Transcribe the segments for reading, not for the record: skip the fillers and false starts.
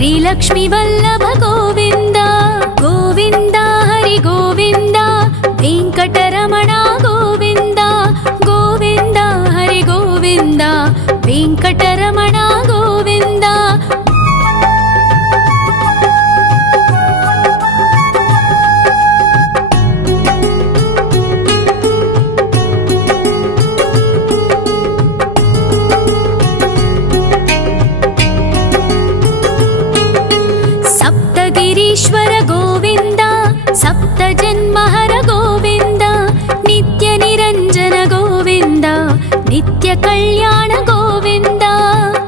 श्रीलक्ष्मी वल्लभ गोविंद गोविंद हरि गोविंद वेंकटरमण गोविंद गोविंद हरि गोविंद वेंकटरमण गोविंद सप्तगिरीश्वर गोविंद सप्तजन्महर गोविंद नित्य निरंजन गोविंद नित्य कल्याण गोविंद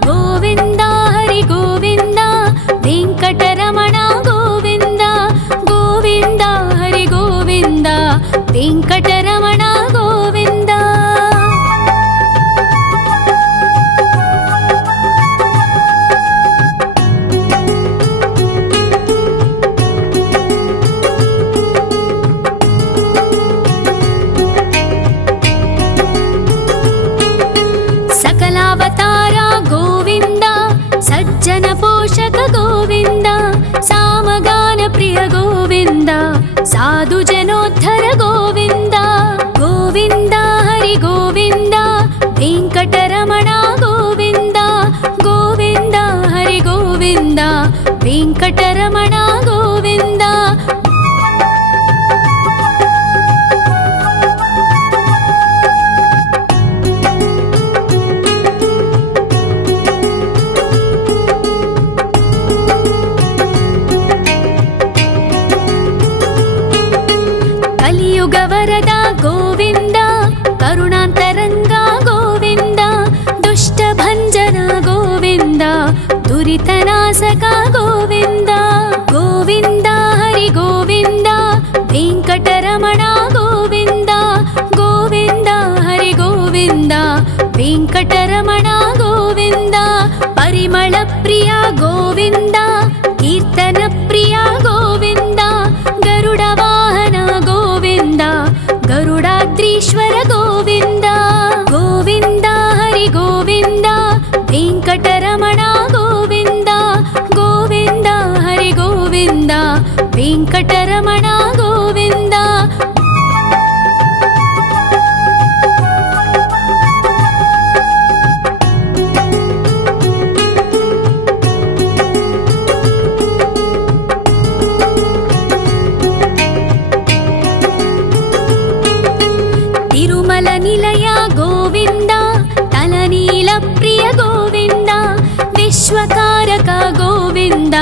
गोविंद हरि गोविंद वेंकटरमण गोविंद गोविंद हरि गोविंद वेंकटरमण गोविंद सकलावतारा गोविंद सज्जन पोषक गोविंद सामगान प्रिय गोविंद साधु जनोद्धर गोविंद गोविंद हरि गोविंद वेंकटरमण गोविंद गोविंद हरि गोविंद वेंकटरमण गोविंद कलियुग वरदा गोविंद करुणांतरंगा गोविंद दुष्ट भंजन गोविंद दुरितनाशका गोविंद गोविंद हरि गोविंद वेंकटरमण गोविंद गोविंद हरि गोविंद वेंकटरमण गोविंद परिमल प्रिय गोविंद कीर्तन प्रिय गोविंद गरुड़ वाहन गोविंद गरुडाद्रीश्वर गोविंद गोविंद हरि गोविंद वेंकटरमण गोविंद गोविंद हरि गोविंद वेंकटरमण गोविंद तिरुमल निलय गोविंद तलनील प्रिय गोविंद विश्वकारक गोविंद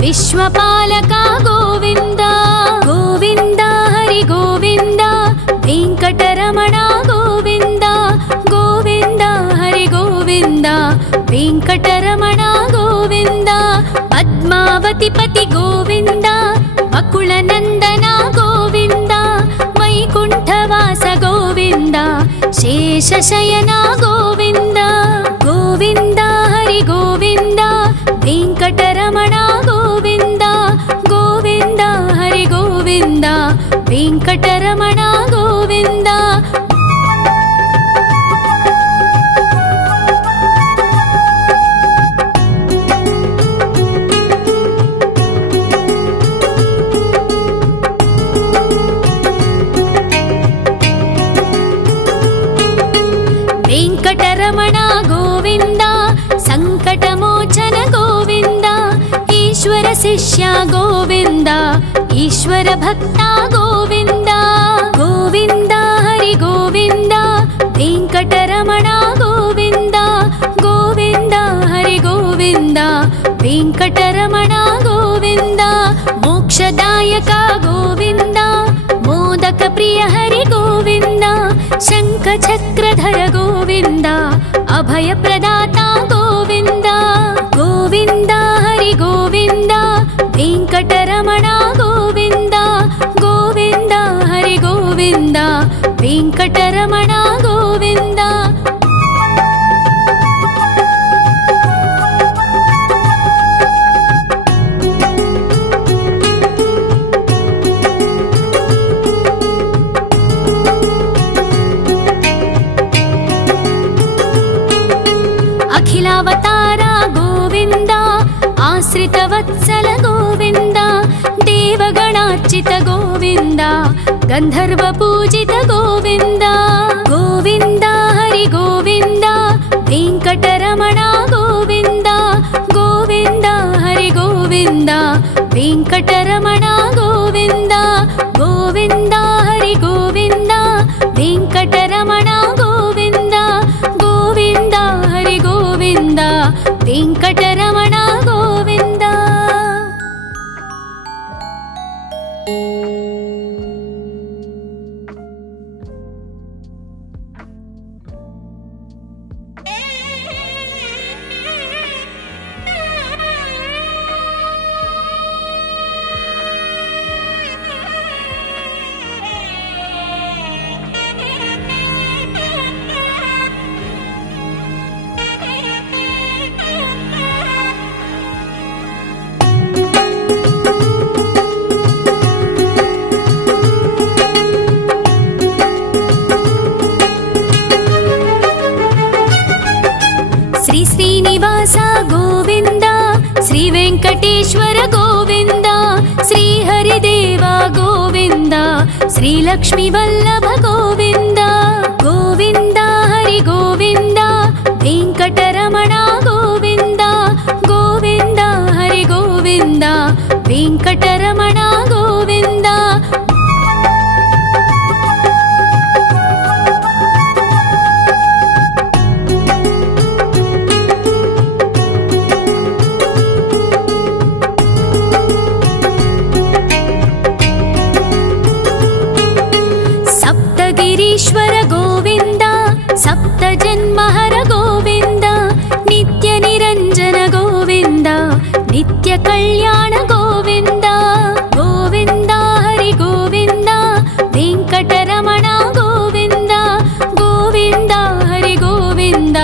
विश्वपालक गोविंद गोविंद हरि गोविंद वेंकटरमण गोविंद गोविंद हरि गोविंद वेंकटरमण गोविंद पद्मावती पति गोविंद वकुलनंदन गोविंद वैकुंठवास गोविंद शेषशयन गोविंद गोविंद हरि गोविंद वेंकटरमण गोविंद गोविंद हरि गोविंद वेंकटरमण गोविंद वेंकटरमण गोविंद संकटमोचन गोविंद ईश्वर शिष्य गोविंद ईश्वर भक्त गोविंद गोविंद हरि गोविंद वेंकटरमण गोविंद गोविंद हरि गोविंद वेंकटरमण गोविंद मोक्षदायक गोविंद मोदक प्रिय हरि गोविंद शंख चक्रधर गोविंद अभय प्रदाता गोविंद गोविंद हरि गोविंद वेंकटरमण गोविंद गोविंद हरि गोविंद वेंकटरमण गोविंद अखिलावतारा गोविंद आश्रित आश्रितवत्सल गोविन्द देवगणार्चित गोविन्द गन्धर्वपूजित गोविन्द गोविन्द हरि गोविन्द वेङ्कटरमण गोविन्द गोविन्द हरि गोविन्द वेङ्कटरमण गोविन्द गोविन्द हरि गोविन्द वेङ्कटरमण गोविन्द गोविन्द हरि गोविन्द वेङ्कटरमण गोविन्द। श्रीनिवास गोविन्द श्री वेङ्कटेश्वर गोविन्द श्री हरिदेव गोविन्द श्री लक्ष्मी वल्लभ गोविन्द गोविन्द हरि गोविन्द वेङ्कटरमण गोविन्द गोविन्द हरि गोविन्द वेङ्कटरमण गोविन्द। ईश्वर गोविन्द सप्तजन्महर गोविन्द नित्य निरञ्जन गोविन्द नित्य कल्याण गोविन्द गोविन्द हरि गोविन्द वेङ्कटरमण गोविन्द गोविन्द हरि गोविन्द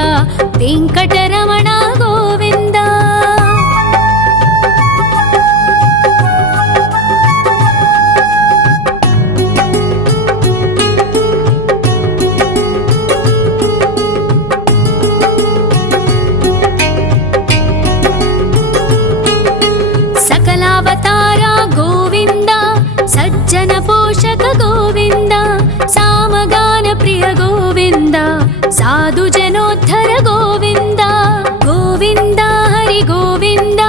वेङ्कटरमण गोविन्द। सकलावतारा गोविन्द सज्जन पोषक गोविन्द सामगान प्रिय गोविन्द साधु जनोद्धर गोविन्द गोविन्द हरि गोविन्द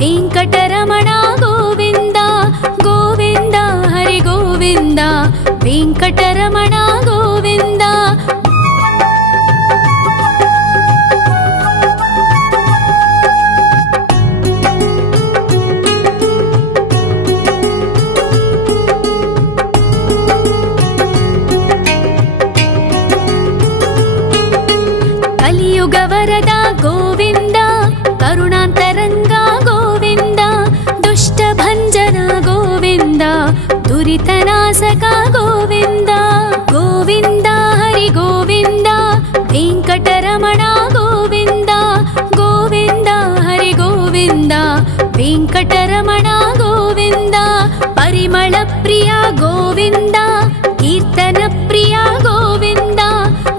वेङ्कटरमण गोविन्द गोविन्द हरि गोविन्द वेङ्कटरमण गोविन्द। कलियुगवरद गोविन्द करुणान्तरङ्गा गोविन्द दुष्टभञ्जन गोविन्द दुरितनाशक गोविन्द गोविन्द हरि गोविन्द वेङ्कटरमण गोविन्द गोविन्द हरि गोविन्द वेङ्कटरमण गोविन्द। परिमल प्रिय गोविन्द कीर्तन प्रिय गोविन्द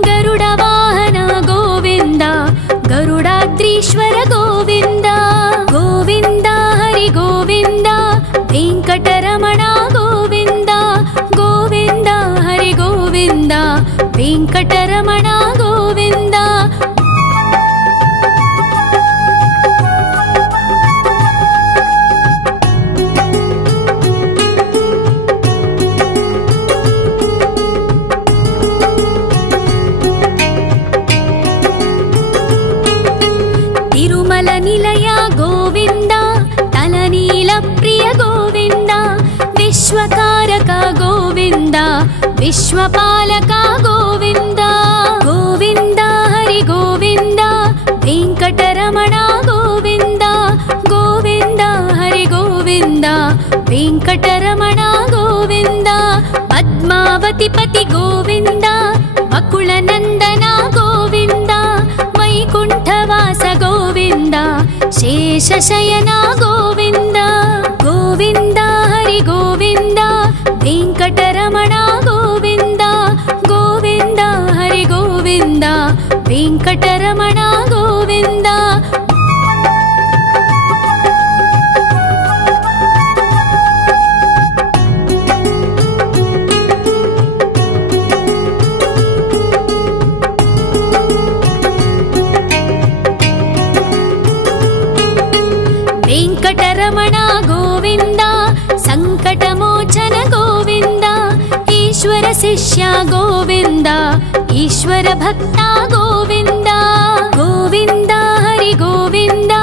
गरुड वाहन गोविन्द गरुडाद्रीश्वर गोविन्द गोविन्द हरि गोविन्द वेङ्कटरमण गोविन्द गोविन्द हरि गोविन्द वेङ्कटरमण गोविन्द। तिरुमल निलय गोविन्द तलनील प्रिय गोविन्द विश्वकारक गोविन्द विश्वपालक गोविन्द गोविन्द हरि गोविन्द वेङ्कटरमण गोविन्द गोविन्द हरि गोविन्द वेङ्कटरमण गोविन्द। पद्मावती पति गोविन्द वकुलनन्दन गोविन्द वैकुण्ठवास गोविन्द शेषशयन गोविन्द गोविन्द हरि गोविन्द वेङ्कटरमण गोविन्द गोविन्द हरि गोविन्द वेङ्कटरमण गोविन्द। वेङ्कटरमण गोविन्द सङ्कटमोचन गोविन्द ईश्वर शिष्य गोविन्द ईश्वर भक्ता गोविन्द गोविन्द हरि गोविन्द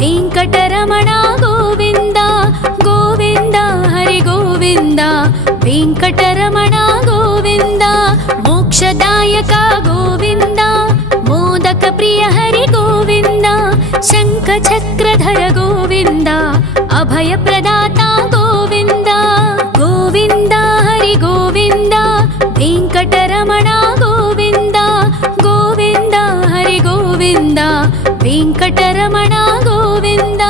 वेङ्कटरमण गोविन्द गोविन्द हरि गोविन्द वेङ्कटरमण गोविन्द मोक्षदायक गोविन्द मोदक प्रिय हरि गोविन्द शङ्खचक्रधर गोविन्द अभय प्रदाता गोविन्द गोविन्द हरि गोविन्द वेङ्कटरमण गोविन्द गोविन्द हरि गोविन्द वेङ्कटरमण गोविन्द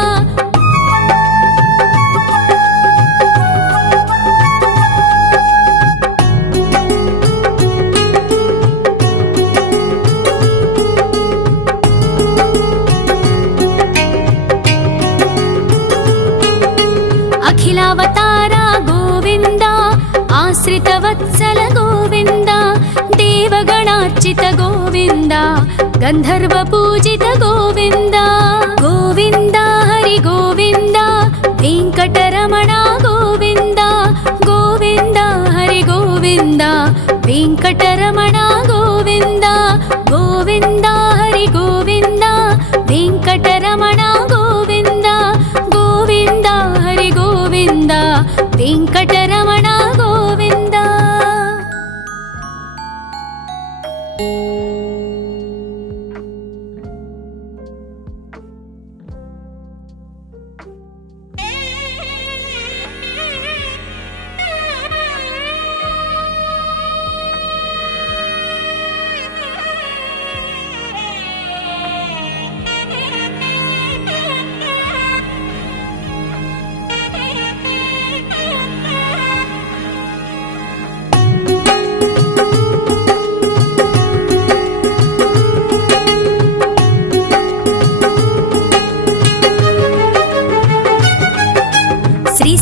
अखिलावतार गोविन्द आश्रितवत्सल गोविन्द देवगणार्चित गोविन्द गन्धर्व पूजित गोविन्द गोविन्द हरि गोविन्द वेङ्कटरमण गोविन्द गोविन्द हरि गोविन्द वेङ्कटरमण गोविन्द गोविन्द हरि गोविन्द वेङ्कटरमण गोविन्द गोविन्द हरि गोविन्द वेङ्कटरमण गोविन्द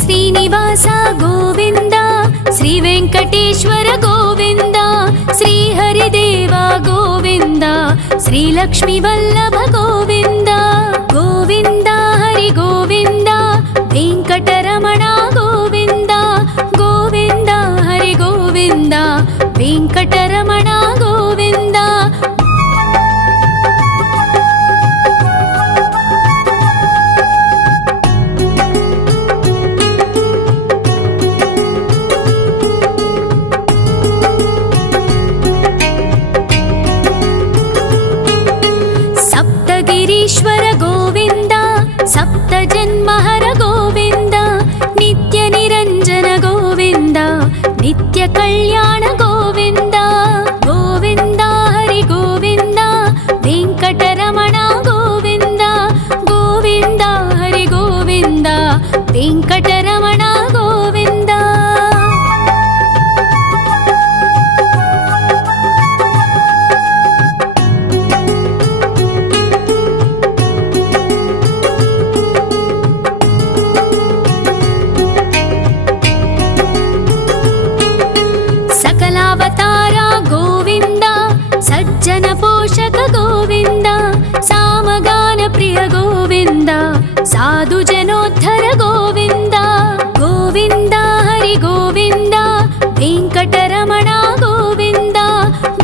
श्रीनिवास गोविन्द श्री वेङ्कटेश्वर गोविन्द श्री हरिदेव गोविन्द श्री लक्ष्मी वल्लभ गोविन्द गोविन्द हरि गोविन्द वेङ्कटरमण गोविन्द गोविन्द हरि गोविन्द वेङ्कटरमण गोविन्द ईश्वर गोविन्द सप्त जन्महर गोविन्द नित्य निरञ्जन गोविन्द नित्य कल्याण गोविन्द गोविन्द हरि गोविन्द वेङ्कटरमण गोविन्द गोविन्द हरि गोविन्द वेङ्कटरमण गोविन्द सकलावतार गोविन्द सज्जन पोषक गोविन्द सामगान प्रिय गोविन्द साधु जनोद्धर गोविन्द गोविन्द हरि गोविन्द वेङ्कटरमण गोविन्द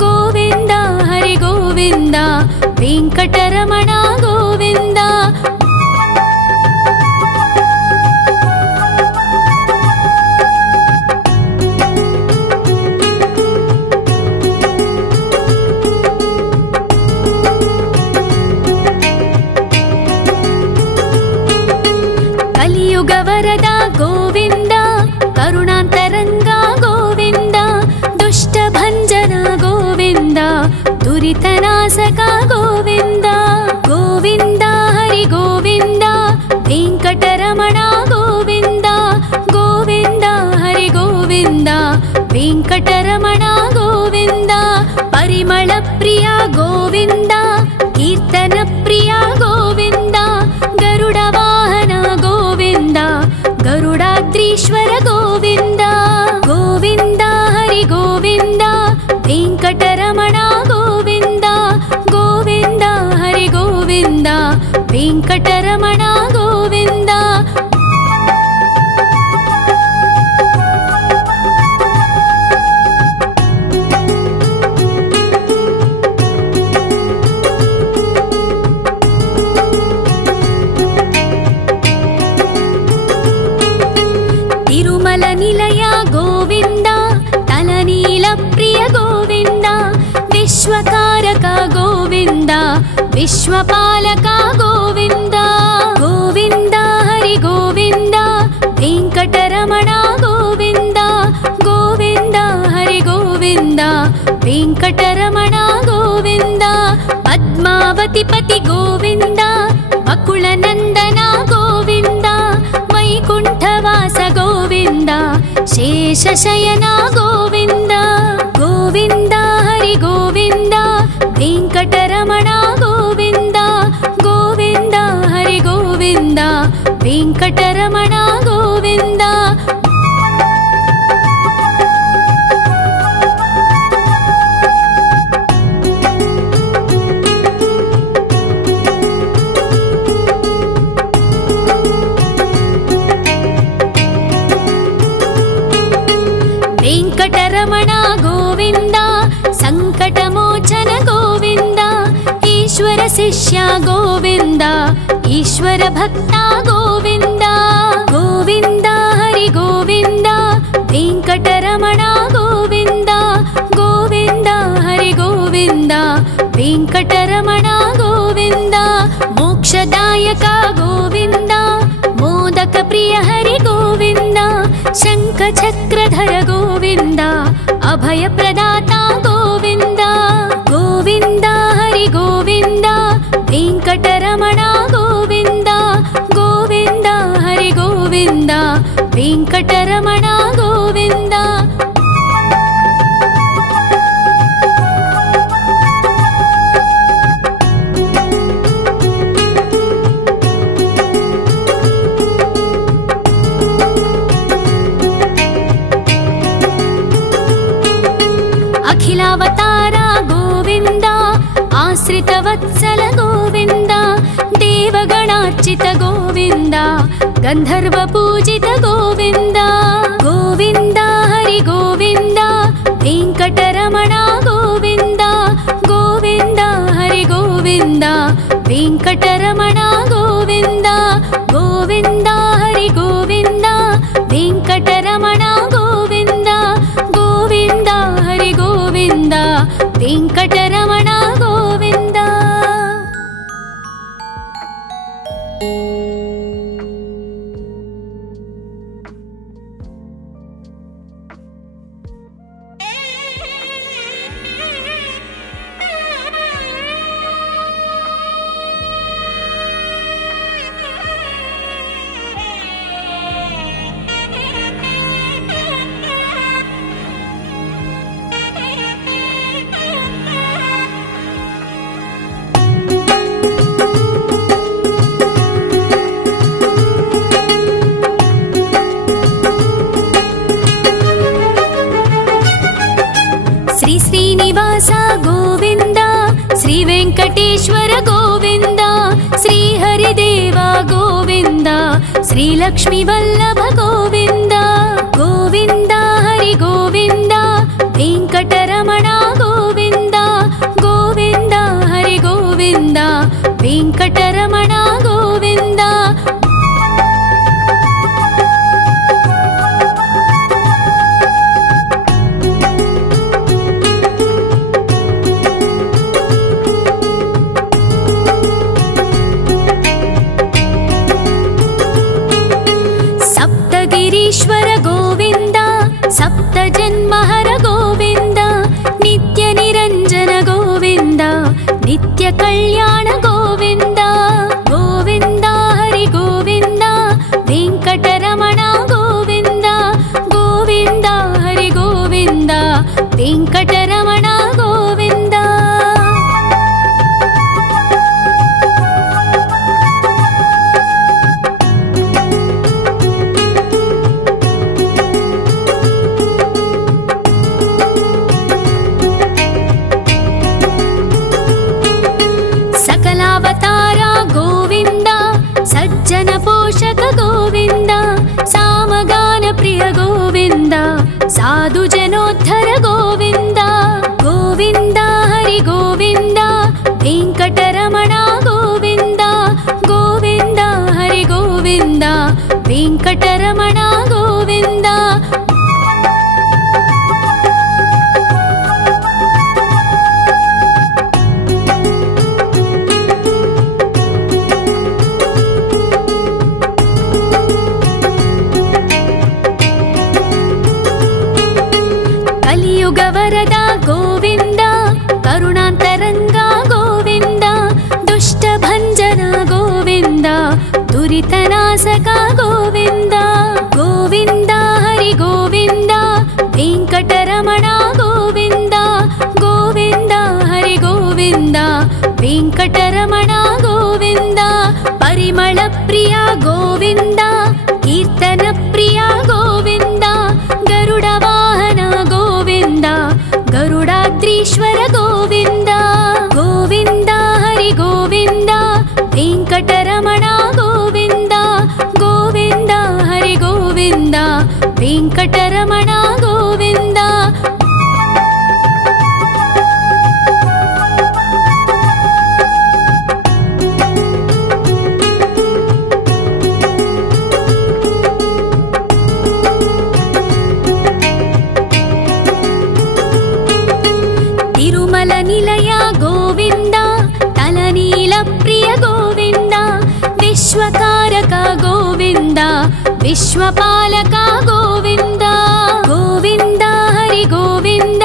गोविन्द हरि गोविन्द वेङ्कटरमण गोविन्द कलियुगवरद गोविन्द करुणान्तरङ्ग गोविन्द दुष्टभञ्जन गोविन्द दुरितनाशक गोविन्द गोविन्द हरि गोविन्द वेङ्कटरमण गोविन्द गोविन्द हरि गोविन्द वेङ्कटरमण गोविन्द परिमल प्रिय गोविन्द कीर्तन प्रिय गोविन्द गरुड वाहन गोविन्द गरुडाद्रीश्वर गोविन्द गोविन्द हरि गोविन्द वेङ्कटरमण गोविन्द गोविन्द हरि गोविन्द वेङ्कटरमण गोविन्द निर्मल निलय गोविन्द तलनील प्रिय गोविन्द विश्वकारक गोविन्द विश्वपालक गोविन्द गोविन्द हरि गोविन्द वेंकटरमण गोविन्द गोविन्द हरि गोविन्द वेंकटरमण गोविन्द पद्मावती पति गोविन्द बकुलनन्दन गोविन्द वैकुण्ठवास गोविन्द शेषशयन गोविन्द गोविन्द हरि गोविन्द वेंकटरमण गोविन्द गोविन्द हरि गोविन्द वेंकटरमण गोविन्द वेंकटरमण गोविन्द संकटमोचन गोविन्द ईश्वर शिष्य गोविन्द ईश्वर भक्त गोविन्द गोविन्द हरि गोविन्द वेंकटरमण गोविन्द गोविन्द हरि गोविन्द वेंकटरमण गोविन्द मोक्षदायक गोविन्द मोदक प्रिय हरि गोविन्द शंख चक्रधर गोविन्द अभय प्रदाता गोविन्द गोविन्द हरि गोविन्द वेंकटरमण गोविन्द गोविन्द हरि गोविन्द वेंकटरमण गोविन्द अखिलावतार गोविन्द आश्रितवत्सल गोविन्द देवगणार्चित गोविन्द गन्धर्व पूजित गोविन्द गोविन्द हरि गोविन्द वेंकटरमण गोविन्द गोविन्द हरि गोविन्द वेंकटरमण गोविन्द गोविन्द हरि गोविन्द वेंकटरमण गोविन्द गोविन्द हरि गोविन्द वेंकटरमण गोविन्द श्री श्रीनिवास गोविन्द श्री वेंकटेश्वर गोविन्द श्री हरिदेव गोविन्द श्री लक्ष्मी वल्लभ गोविन्द गोविन्द हरि गोविन्द वेंकटरमण गोविन्द गोविन्द हरि गोविन्द वेंकटरमण गोविन्द सप्तगिरीश्वर गोविन्द सप्तजन्महर गोविन्द नित्य निरञ्जन गोविन्द नित्य कल्याण गोविन्द गोविन्द हरि गोविन्द वेंकटरमण गोविन्द गोविन्द हरि गोविन्द वेंकटरमण गोविन्द सकलावतार गोविन्द सज्जन पोषक गोविन्द सामगान प्रिय गोविन्द साधु जनोद्धर गोविन्द गोविन्द हरि गोविन्द वेंकटरमण गोविन्द गोविन्द हरि गोविन्द वेंकटरमण गोविन्द ಗೋವಿಂದ. ಕಲಿಯುಗ ವರದ ಗೋವಿಂದ, ಕರುಣಾಂತರಂಗ ಗೋವಿಂದ, ದುಷ್ಟ ಭಂಜನ ಗೋವಿಂದ, ದುರಿತನಾಶಕ ಗೋವಿಂದ. ಗೋವಿಂದ ಹರಿ ಗೋವಿಂದ, ವೆಂಕಟರಮಣ ಗೋವಿಂದ. ಗೋವಿಂದ ಹರಿ ಗೋವಿಂದ, ವೆಂಕಟರಮಣ ಗೋವಿಂದ. ಪರಿಮಳ ಪ್ರಿಯ ಗೋವಿಂದ, ಕೀರ್ತನ ಪ್ರಿಯ ಗೋವಿಂದ. ಗರುಡ ವಾಹನ ಗೋವಿಂದ, ಗರುಡಾದ್ರೀಶ್ವರ ಗೋವಿಂದ. ಗೋವಿಂದ ಹರಿ ಗೋವಿಂದ, ವೆಂಕಟರಮಣ ಗೋವಿಂದ. ಗೋವಿಂದ ಹರಿ ಗೋವಿಂದ, ವೆಂಕಟರಮಣ ಗೋವಿಂದ. ತಿರುಮಲ ನಿಲಯ ಗೋವಿಂದ, ತಲನೀಲ ಪ್ರಿಯ ಗೋವಿಂದ. ವಿಶ್ವಕಾರಕ ಗೋವಿಂದ, ವಿಶ್ವಪಾಲಕ ಗೋವಿಂದ. ಗೋವಿಂದ ಹರಿ ಗೋವಿಂದ,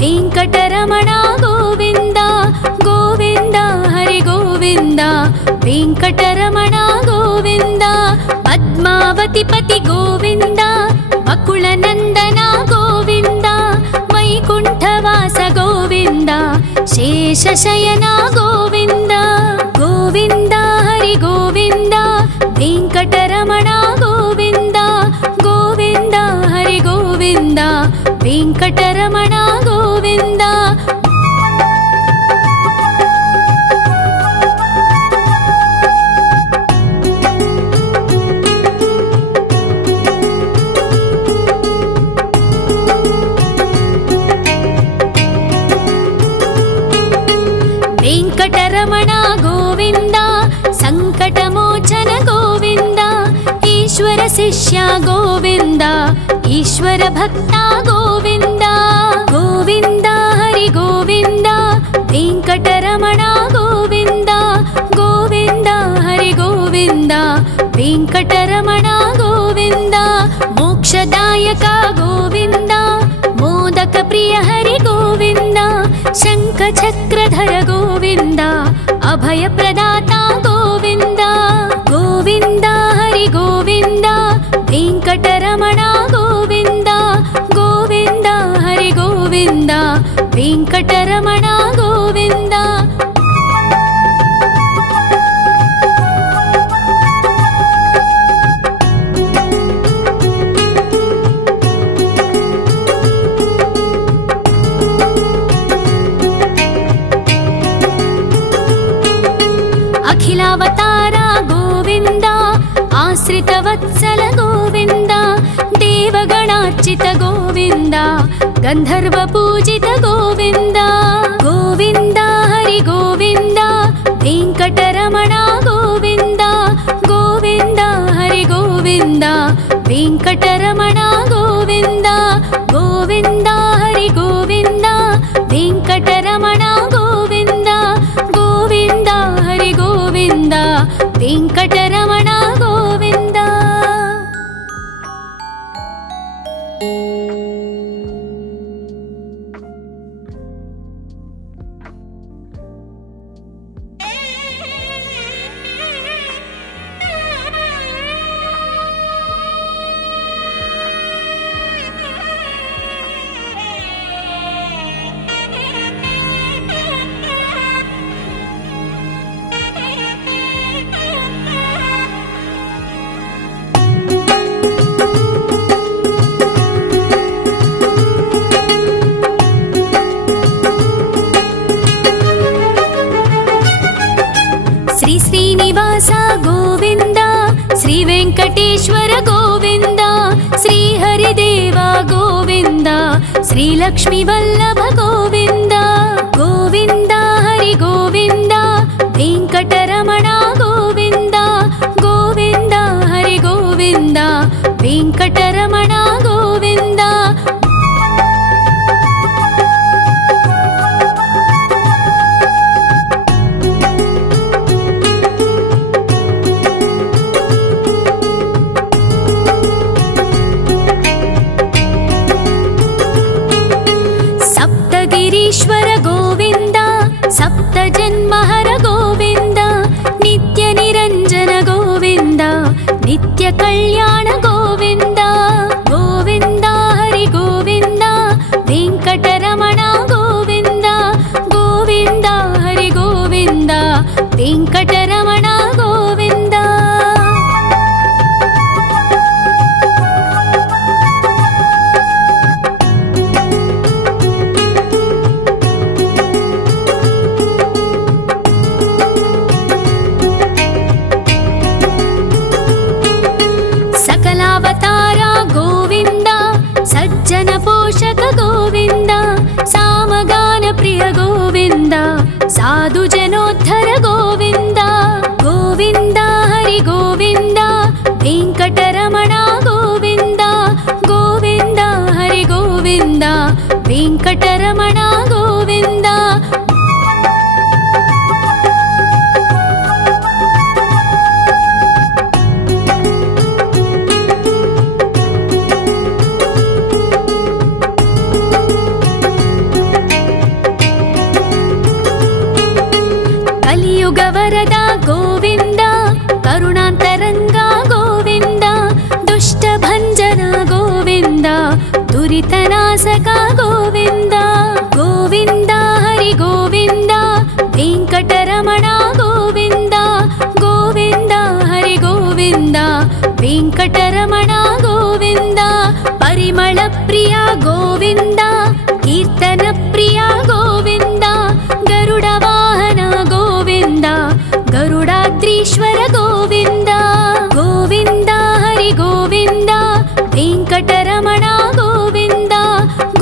ವೆಂಕಟರಮಣ ಗೋವಿಂದ. ಗೋವಿಂದ ಹರಿ ಗೋವಿಂದ, ವೆಂಕಟರಮಣ ಗೋವಿಂದ. ಪದ್ಮಾವತಿ ಪತಿ ಗೋವಿಂದ, ಬಕುಳ ನಂದನ ಗೋವಿಂದ. ವೈಕುಂಠವಾಸ ಗೋವಿಂದ, ಶೇಷಶಯನ ಗೋವಿಂದ. ಗೋವಿಂದ ಹರಿ ಗೋವಿಂದ, ವೆಂಕಟರಮಣ ಗೋವಿಂದ. ಗೋವಿಂದ ಹರಿ ಗೋವಿಂದ, ವೆಂಕಟರಮಣ ಗೋವಿಂದ. ವೆಂಕಟರಮಣ ಗೋವಿಂದ, ಸಂಕಟಮೋಚನ ಗೋವಿಂದ. ಈಶ್ವರ ಶಿಷ್ಯ ಗೋವಿಂದ, ಈಶ್ವರ ಭಕ್ತ ಗೋವಿಂದ. ಗೋವಿಂದ ಹರಿ ಗೋವಿಂದ, ವೆಂಕಟರಮಣ ಗೋವಿಂದ. ಗೋವಿಂದ ಹರಿ ಗೋವಿಂದ, ವೆಂಕಟರಮಣ ಗೋವಿಂದ. ಮೋಕ್ಷದಾಯಕ ಗೋವಿಂದ, ಮೋದಕ ಪ್ರಿಯ ಹರಿ ಗೋವಿಂದ. ಶಂಖ ಚಕ್ರಧರ ಗೋವಿಂದ, ಅಭಯ ಪ್ರದಾತ ಗೋವಿಂದ. ಗೋವಿಂದ ಹರಿ ಗೋವಿಂದ, ವೆಂಕಟರಮಣ ಗೋವಿಂದ. ಗೋವಿಂದ ಹರಿ ಗೋವಿಂದ, ವೆಂಕಟರಮಣ ಗೋವಿಂದ. ಅಖಿಲಾವತಾರ ಗೋವಿಂದ, ಆಶ್ರಿತ ವತ್ಸಲ ಗೋವಿಂದ. ದೇವಗಣಾರ್ಚಿತ ಗೋವಿಂದ, ಗಂಧರ್ವ ಪೂಜಿತ ಗೋವಿಂದ. ಗೋವಿಂದ ಹರಿ ಗೋವಿಂದ, ವೆಂಕಟರಮಣ ಗೋವಿಂದ. ಗೋವಿಂದ ಹರಿ ಗೋವಿಂದ, ವೆಂಕಟರಮಣ ಗೋವಿಂದ. ಗೋವಿಂದ ಹರಿ ಗೋವಿಂದ, ವೆಂಕಟರಮಣ ಗೋವಿಂದ. ಗೋವಿಂದ ಹರಿ ಗೋವಿಂದ, ವೆಂಕಟರಮಣ ಗೋವಿಂದ. ಶ್ರೀ ಶ್ರೀನಿವಾಸ ಗೋವಿಂದ, ಶ್ರೀ ವೆಂಕಟೇಶ್ವರ ಗೋವಿಂದ. ಶ್ರೀ ಹರಿದೇವ ಗೋವಿಂದ, ಶ್ರೀ ಲಕ್ಷ್ಮೀ ವಲ್ಲಭ ಗೋವಿಂದ. ಗೋವಿಂದ ಹರಿ ಗೋವಿಂದ, ವೆಂಕಟರಮಣ ಗೋವಿಂದ. ಗೋವಿಂದ ಹರಿ ಗೋವಿಂದ, ವೆಂಕಟರಮಣ कल्याण गोविन्द गोविन्द हरि गोविन्द वेङ्कटरमण गोविन्द गोविन्द हरि गोविन्द वेङ्कटरमण गोविन्द। सकलावतार गोविन्द सज्जन पोषक गोविन्द सामगान प्रिय गोविन्द साधु जनोद्धर गोविन्द गोविन्द हरि गोविन्द वेङ्कटरमण गोविन्द गोविन्द हरि गोविन्द वेङ्कटरमण गोविन्द। कलियुग वरद गोविन्द करुणान्तरङ्ग गोविन्द दुष्टभञ्जन गोविन्द दुरितनाशक गोविन्द गोविन्द हरि गोविन्द वेङ्कटरमण गोविन्द गोविन्द हरि गोविन्द वेङ्कटरमण गोविन्द। परिमल प्रिय गोविन्द कीर्तन प्रिय गोविन्द गरुड वाहन गोविन्द गरुडाद्रीश्वर गोविन्द गोविन्द हरि गोविन्द वेङ्कटरमण गोविन्द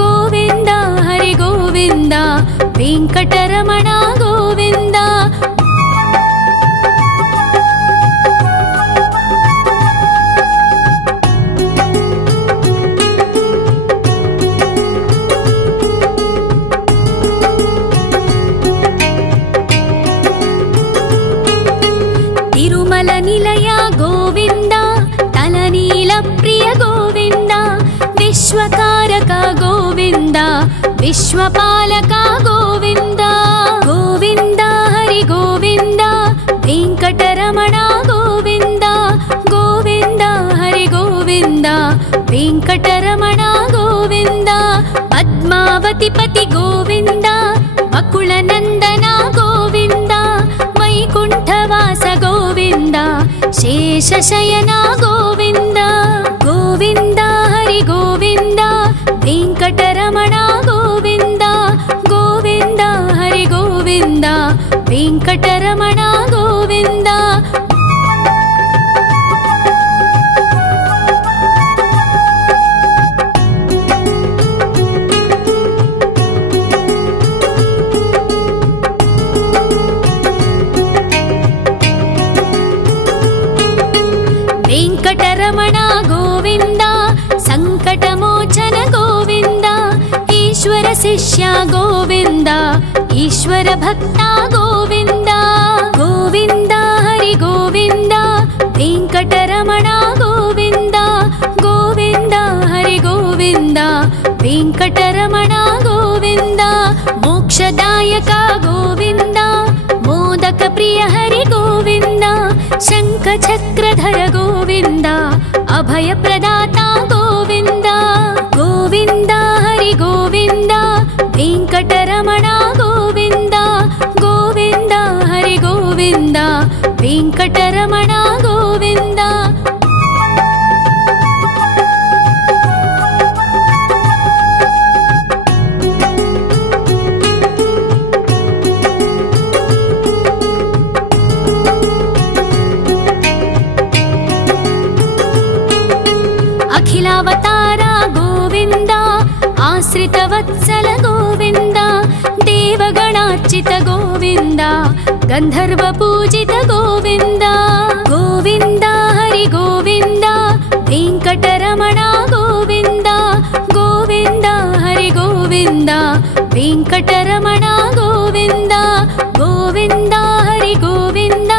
गोविन्द हरि गोविन्द वेङ्कटरमण गोविन्द। तिरुमल निलय गोविन्द तलनील प्रिय गोविन्द विश्वकारक गोविन्द विश्वपालक गोविन्द गोविन्द हरि गोविन्द वेङ्कटरमण गोविन्द गोविन्द हरि गोविन्द वेङ्कटरमण गोविन्द। पद्मावति पति गोविन्द वकुलनन्दन गोविन्द वैकुण्ठवास गोविन्द शेषशयन गोविन्द गोविन्द हरि गोविन्द वेङ्कटरमण गोविन्द गोविन्द हरि गोविन्द वेङ्कटरमण गोविन्द। वेङ्कटरमण गोविन्द सङ्कटमोचन गोविन्द ईश्वर शिष्य गोविन्द ईश्वर भक्त गोविन्द गोविन्द हरि गोविन्द वेङ्कटरमण गोविन्द गोविन्द हरि गोविन्द वेङ्कटरमण गोविन्द। मोक्षदायक गोविन्द मोदक प्रिय हरि गोविन्द शङ्खचक्रधर गोविन्द अभयप्रदाता गोविन्द गोविन्द हरि गोविन्द वेङ्कटरमण गोविन्द गोविन्द हरि गोविन्द वेङ्कटरमण गोविन्द। अखिलावतार गोविन्द आश्रितवत्सल गोविन्द देवगणार्चित गोविन्द गन्धर्व पूजित गोविन्द गोविन्द हरि गोविन्द वेङ्कटरमण गोविन्द गोविन्द हरि गोविन्द वेङ्कटरमण गोविन्द गोविन्द हरि गोविन्द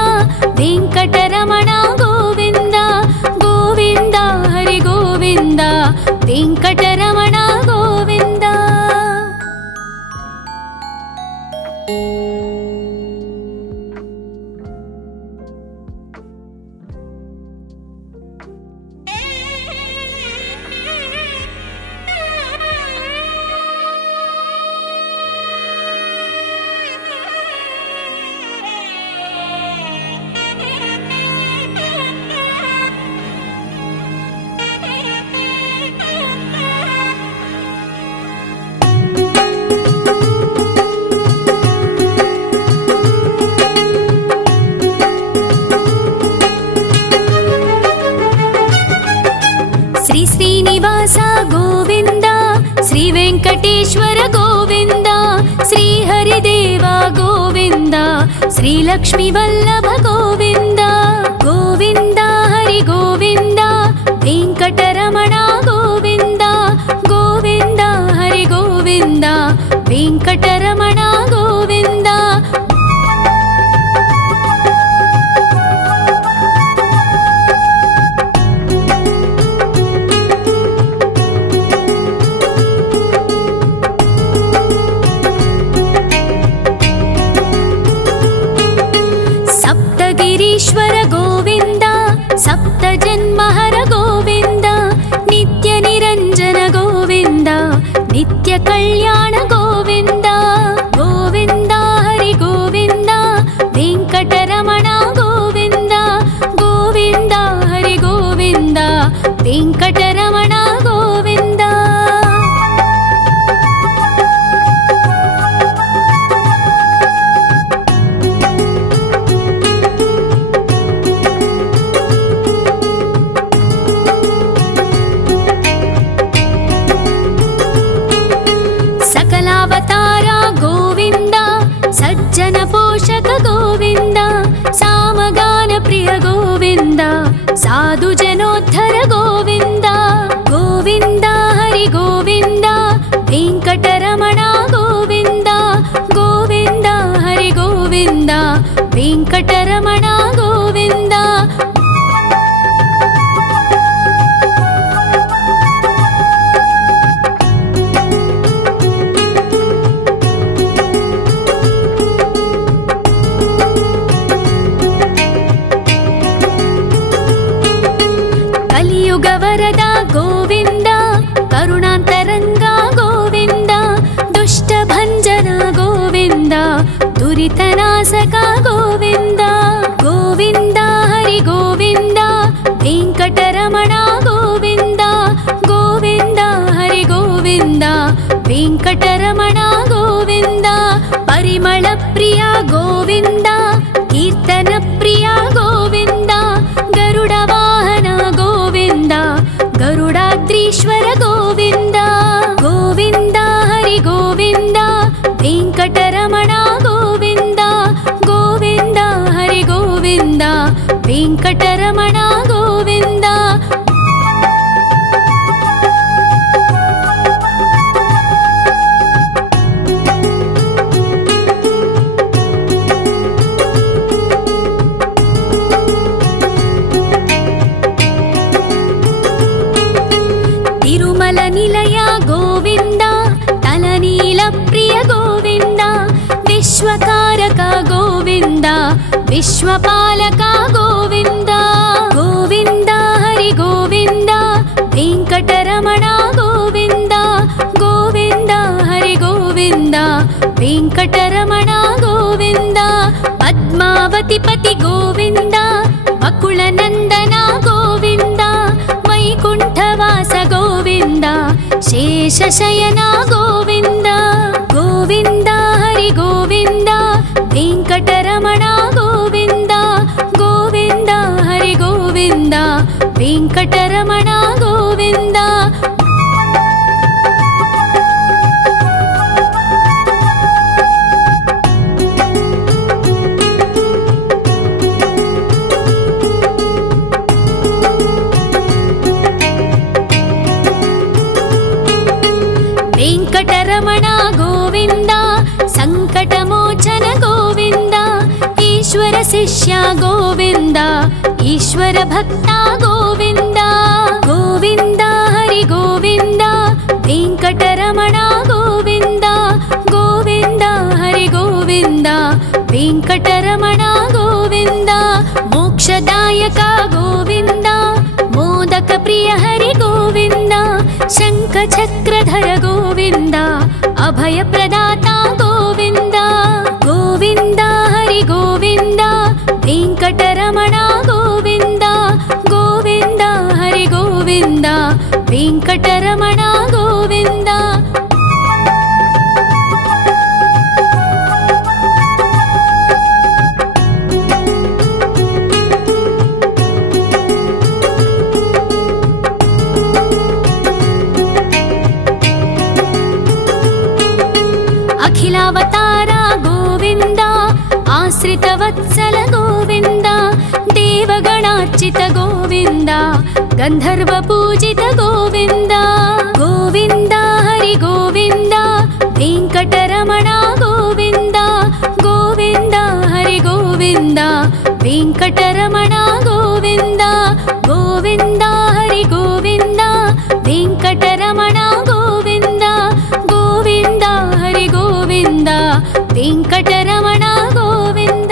वेङ्कटरमण गोविन्द गोविन्द हरि गोविन्द वेङ्कटरमण गोविन्द। ಶ್ರೀನಿವಾಸ ಗೋವಿಂದ, ಶ್ರೀ ವೆಂಕಟೇಶ್ವರ ಗೋವಿಂದ, ಶ್ರೀ ಹರಿದೇವ ಗೋವಿಂದ, ಶ್ರೀ ಲಕ್ಷ್ಮೀ ವಲ್ಲಭ ಗೋವಿಂದ. ಗೋವಿಂದ ಹರಿ ಗೋವಿಂದ, ವೆಂಕಟರಮಣ ಗೋವಿಂದ, ಗೋವಿಂದ ಹರಿ ಗೋವಿಂದ, ವೆಂಕಟರಮಣ ಗೋವಿಂದ. ಸಪ್ತಗಿರೀಶ್ವರ ಗೋವಿಂದ, ಸಪ್ತ ಜನ್ಮಹರ ಗೋವಿಂದ, ನಿತ್ಯ ನಿರಂಜನ ಗೋವಿಂದ, ನಿತ್ಯ ಕಲ್ಯಾಣ ಗೋವಿಂದ. ಗೋವಿಂದ ಹರಿ ಗೋವಿಂದ, ವೆಂಕಟರಮಣ ಗೋವಿಂದ, ಗೋವಿಂದ ಹರಿ ಗೋವಿಂದ, ವೆಂಕಟರಮಣ ಗೋವಿಂದ. ಅವತಾರ ಗೋವಿಂದ, ಸಜ್ಜನ ಪೋಷಕ ಗೋವಿಂದ, ಸಾಮಗಾನ ಪ್ರಿಯ ಗೋವಿಂದ, ಸಾಧು ಜನೋದ್ಧರ ಗೋವಿಂದ. ಗೋವಿಂದ ಹರಿ ಗೋವಿಂದ, ವೆಂಕಟರಮಣ ಗೋವಿಂದ, ಗೋವಿಂದ ಹರಿ ಗೋವಿಂದ, ವೆಂಕಟರಮಣ ಗೋವಿಂದ. ಕಲಿಯುಗವರದ ಗೋವಿಂದ, ಕರುಣಾಂತರಂಗ ಗೋವಿಂದ, ದುಷ್ಟ ಭಂಜನ ಗೋವಿಂದ, ದುರಿತನಾಶಕ ಗೋವಿಂದ. ಗೋವಿಂದ ಹರಿ ಗೋವಿಂದ, ವೆಂಕಟರಮಣ ಗೋವಿಂದ, ಗೋವಿಂದ ಹರಿ ಗೋವಿಂದ, ವೆಂಕಟರಮಣ ಗೋವಿಂದ. ಪರಿಮಳ ಪ್ರಿಯ ಗೋವಿಂದ, ಕೀರ್ತನ ಪ್ರಿಯ ಗೋವಿಂದ, ಗರುಡ ವಾಹನ ಗೋವಿಂದ, ಗರುಡಾದ್ರೀಶ್ವರ ಗೋವಿಂದ. ಗೋವಿಂದ ಹರಿ ಗೋವಿಂದ, ವೆಂಕಟರಮಣ ಗೋವಿಂದ, ಗೋವಿಂದ ಹರಿ ಗೋವಿಂದ, ವೆಂಕಟರಮಣ ಗೋವಿಂದ. ತಿರುಮಲ ನಿಲಯ ಗೋವಿಂದ, ತಲನೀಲ ಪ್ರಿಯ ಗೋವಿಂದ, ವಿಶ್ವಕಾರಕ ಗೋವಿಂದ, ವಿಶ್ವಪಾಲಕ ಗೋವಿಂದ. ಗೋವಿಂದ ಹರಿ ಗೋವಿಂದ, ವೆಂಕಟರಮಣ ಗೋವಿಂದ, ಗೋವಿಂದ ಹರಿ ಗೋವಿಂದ, ವೆಂಕಟರಮಣ ಗೋವಿಂದ. ಪದ್ಮಾವತಿ ಪತಿ ಗೋವಿಂದ, ಬಕುಳ ನಂದನ ಗೋವಿಂದ, ವೈಕುಂಠವಾಸ ಗೋವಿಂದ, ಶೇಷಶಯನ ಗೋವಿಂದ. ಗೋವಿಂದ ಹರಿ ಗೋವಿಂದ, ವೆಂಕಟರಮಣ ಗೋವಿಂದ, ಗೋವಿಂದ ಹರಿ ಗೋವಿಂದ, ವೆಂಕಟರಮಣ ಗೋವಿಂದ. ವೆಂಕಟರಮಣ ಗೋವಿಂದ, ಸಂಕಟಮೋಚನ ಗೋವಿಂದ, ಈಶ್ವರ ಶಿಷ್ಯ ಗೋವಿಂದ, ಈಶ್ವರ ಭಕ್ತ ಗೋವಿಂದ. ಗೋವಿಂದ ಹರಿ ಗೋವಿಂದ, ವೆಂಕಟರಮಣ ಗೋವಿಂದ, ಗೋವಿಂದ ಹರಿ ಗೋವಿಂದ, ವೆಂಕಟರಮಣ ಗೋವಿಂದ. ಮೋಕ್ಷದಾಯಕ ಗೋವಿಂದ, ಮೋದಕ ಪ್ರಿಯ ಹರಿ ಗೋವಿಂದ, ಶಂಖ ಚಕ್ರಧರ ಗೋವಿಂದ, ಅಭಯ ಪ್ರದಾತ ಗೋವಿಂದ. ಗೋವಿಂದ ಹರಿ ಗೋವಿಂದ, ವೆಂಕಟರಮಣ ಗೋವಿಂದ, ಗೋವಿಂದ ಹರಿ ಗೋವಿಂದ, ವೆಂಕಟರಮಣ ಗೋವಿಂದ. वत्सल गोविन्द देवगणार्चित गोविन्द गन्धर्वपूजित गोविन्द गोविन्द हरि गोविन्द वेङ्कटरमण गोविन्द गोविन्द हरि गोविन्द वेङ्कटरमण गोविन्द गोविन्द हरि गोविन्द वेङ्कटरमण गोविन्द गोविन्द हरि गोविन्द वेङ्कटरमण गोविन्द।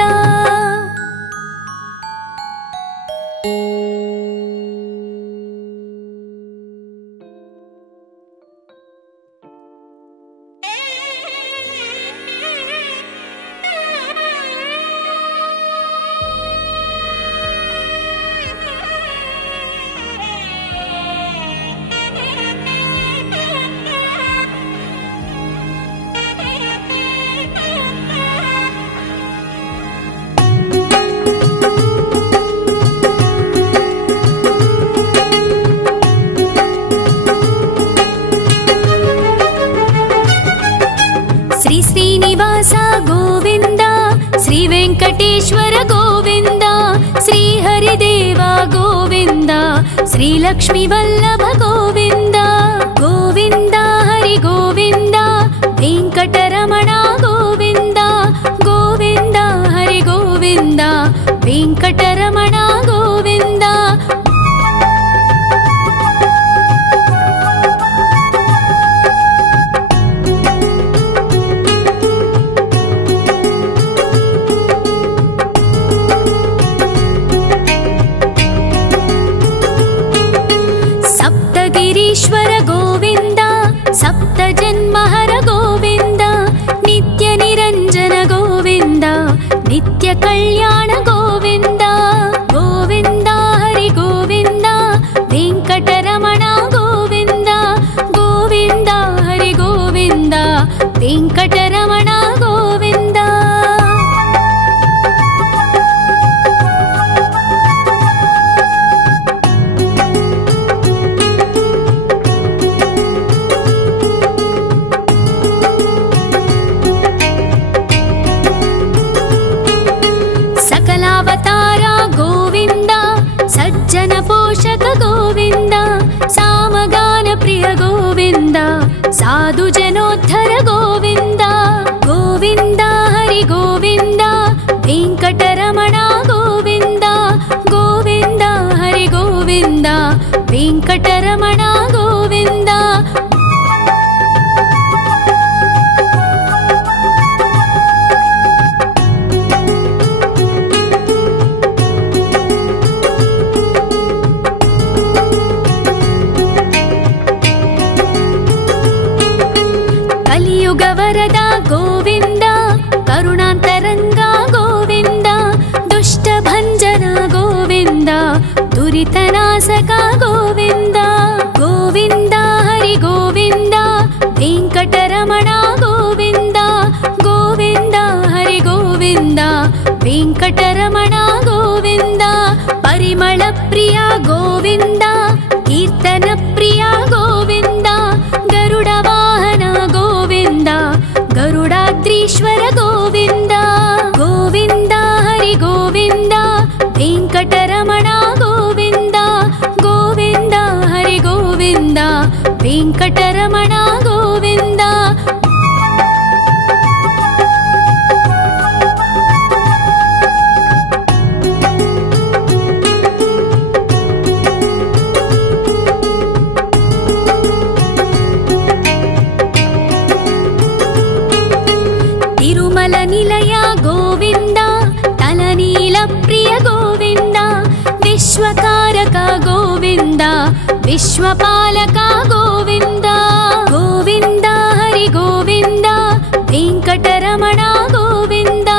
श्रीनिवास गोविन्द श्री वेङ्कटेश्वर गोविन्द श्री हरिदेव गोविन्द श्री लक्ष्मी वल्लभ गोविन्द गोविन्द हरि गोविन्द वेङ्कटरमण गोविन्द गोविन्द हरि गोविन्द वेङ्कटरमण गोविन्द। गिरीश्वर गोविन्द सप्तजन्महर गोविन्द नित्य निरञ्जन गोविन्द नित्य कल्याण गोविन्द गोविन्द हरि गोविन्द वेङ्कटरमण गोविन्द गोविन्द हरि गोविन्द वेङ्कटरमण गोविन्द। सकलावतार गोविन्द सज्जन पोषक गोविन्द सामगान प्रिय गोविन्द साधु जनोद्धर गोविन्द गोविन्द हरि गोविन्द वेङ्कटरमण गोविन्द गोविन्द हरि गोविन्द वेङ्कटरमण गोविन्द। कलियुगवरद गोविन्द करुणान्तरङ्ग गोविन्द दुष्टभञ्जन गोविन्द दुरितनाशक गोविन्द गोविन्द हरि गोविन्द वेङ्कटरमण गोविन्द गोविन्द हरि गोविन्द वेङ्कटरमण गोविन्द। परिमल प्रिय गोविन्द कीर्तन प्रिय गोविन्द गरुड वाहन गोविन्द गरुडाद्रीश्वर गोविन्द गोविन्द हरि गोविन्द वेङ्कटरमण गोविन्द गोविन्द हरि गोविन्द वेङ्कटरमण गोविन्द। तिरुमल निलय गोविन्द तलनील प्रिय गोविन्द विश्वकारक गोविन्द विश्वपालक गोविन्द गोविन्द हरि गोविन्द वेङ्कटरमण गोविन्द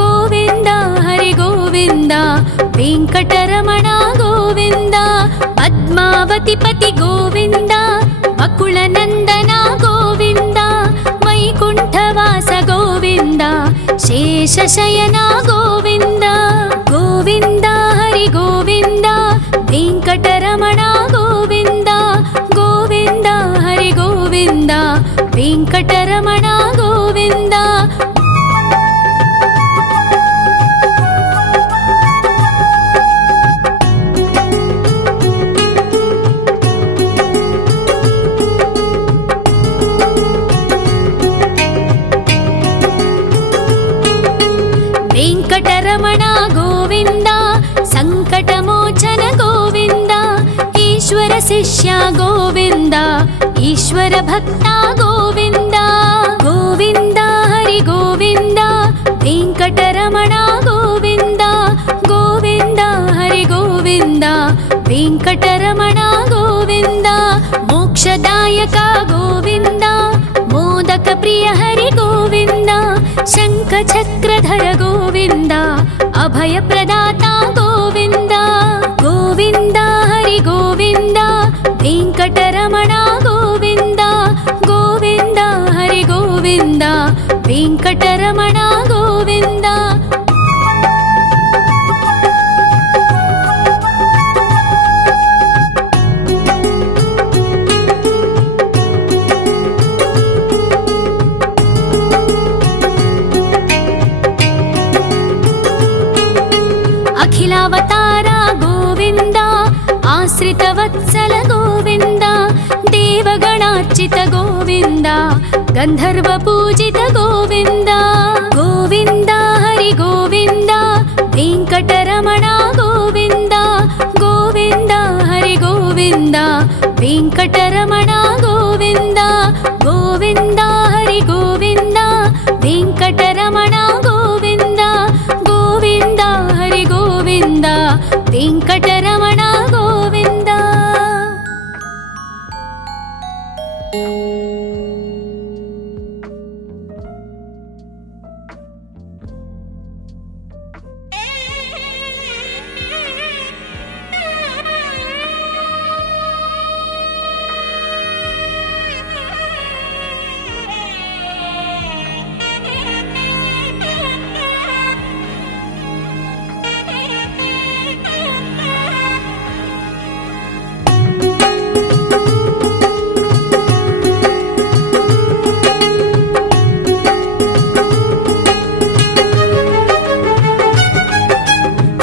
गोविन्द हरि गोविन्द वेङ्कटरमण गोविन्द। पद्मावती पति गोविन्द वकुलनन्दन गोविन्द वैकुण्ठवास गोविन्द शेषशयन गोविन्द गोविन्द हरि गोविन्द वेङ्कटरमण गोविन्द गोविन्द हरि गोविन्द वेङ्कटरमण गोविन्द। ಈಶ್ವರ ಶಿಷ್ಯ ಗೋವಿಂದ ಈಶ್ವರ ಭಕ್ತ ಗೋವಿಂದ ಗೋವಿಂದ ಹರಿ ಗೋವಿಂದ ವೆಂಕಟರಮಣ ಗೋವಿಂದ ಗೋವಿಂದ ಹರಿ ಗೋವಿಂದ ವೆಂಕಟರಮಣ ಗೋವಿಂದ ಮೋಕ್ಷದಾಯಕ ಗೋವಿಂದ ಮೋದಕ ಪ್ರಿಯ ಹರಿ ಗೋವಿಂದ ಶಂಖ ಚಕ್ರಧರ ಗೋವಿಂದ ಅಭಯ ಪ್ರದಾತ ಗೋವಿಂದ ಗೋವಿಂದ ಹರಿ ಗೋವಿಂದ ವೆಂಕಟರಮಣ ಗೋವಿಂದ ಗೋವಿಂದ ಹರಿ ಗೋವಿಂದ ವೆಂಕಟರಮಣ ಗೋವಿಂದ ಅಖಿಲಾವತಾರ ಗೋವಿಂದ ಆಶ್ರಿತ ವತ್ಸಲ ಗೋವಿಂದ ದೇವಗಣಾರ್ಚಿತ ಗೋವಿಂದ ಗಂಧರ್ವ ಪೂಜಿತ ಗೋವಿಂದ ಗೋವಿಂದ ಹರಿ ಗೋವಿಂದ ವೆಂಕಟರಮಣ ಗೋವಿಂದ ಗೋವಿಂದ ಹರಿ ಗೋವಿಂದ ವೆಂಕಟರಮಣ ಗೋವಿಂದ ಗೋವಿಂದ ಹರಿ ಗೋವಿಂದ ವೆಂಕಟರಮಣ ಗೋವಿಂದ ಗೋವಿಂದ ಹರಿ ಗೋವಿಂದ ವೆಂಕಟರಮಣ ಗೋವಿಂದ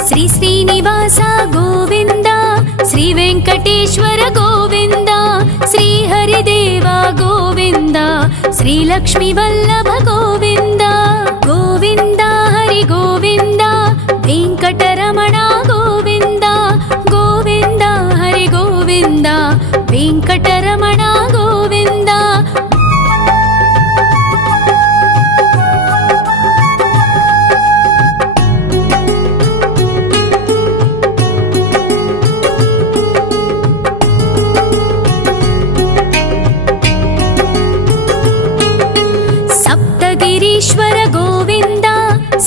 ಶ್ರೀನಿವಾಸ ಗೋವಿಂದ ಶ್ರೀ ವೆಂಕಟೇಶ್ವರ ಗೋವಿಂದ ಶ್ರೀ ಹರಿದೇವ ಗೋವಿಂದ ಶ್ರೀ ಲಕ್ಷ್ಮೀ ವಲ್ಲಭ ಗೋವಿಂದ ಗೋವಿಂದ ಹರಿ ಗೋವಿಂದ ವೆಂಕಟರಮಣ ಗೋವಿಂದ ಗೋವಿಂದ ಹರಿ ಗೋವಿಂದ ವೆಂಕಟರಮಣ ಗೋವಿಂದ ಗಿರೀಶ್ವರ ಗೋವಿಂದ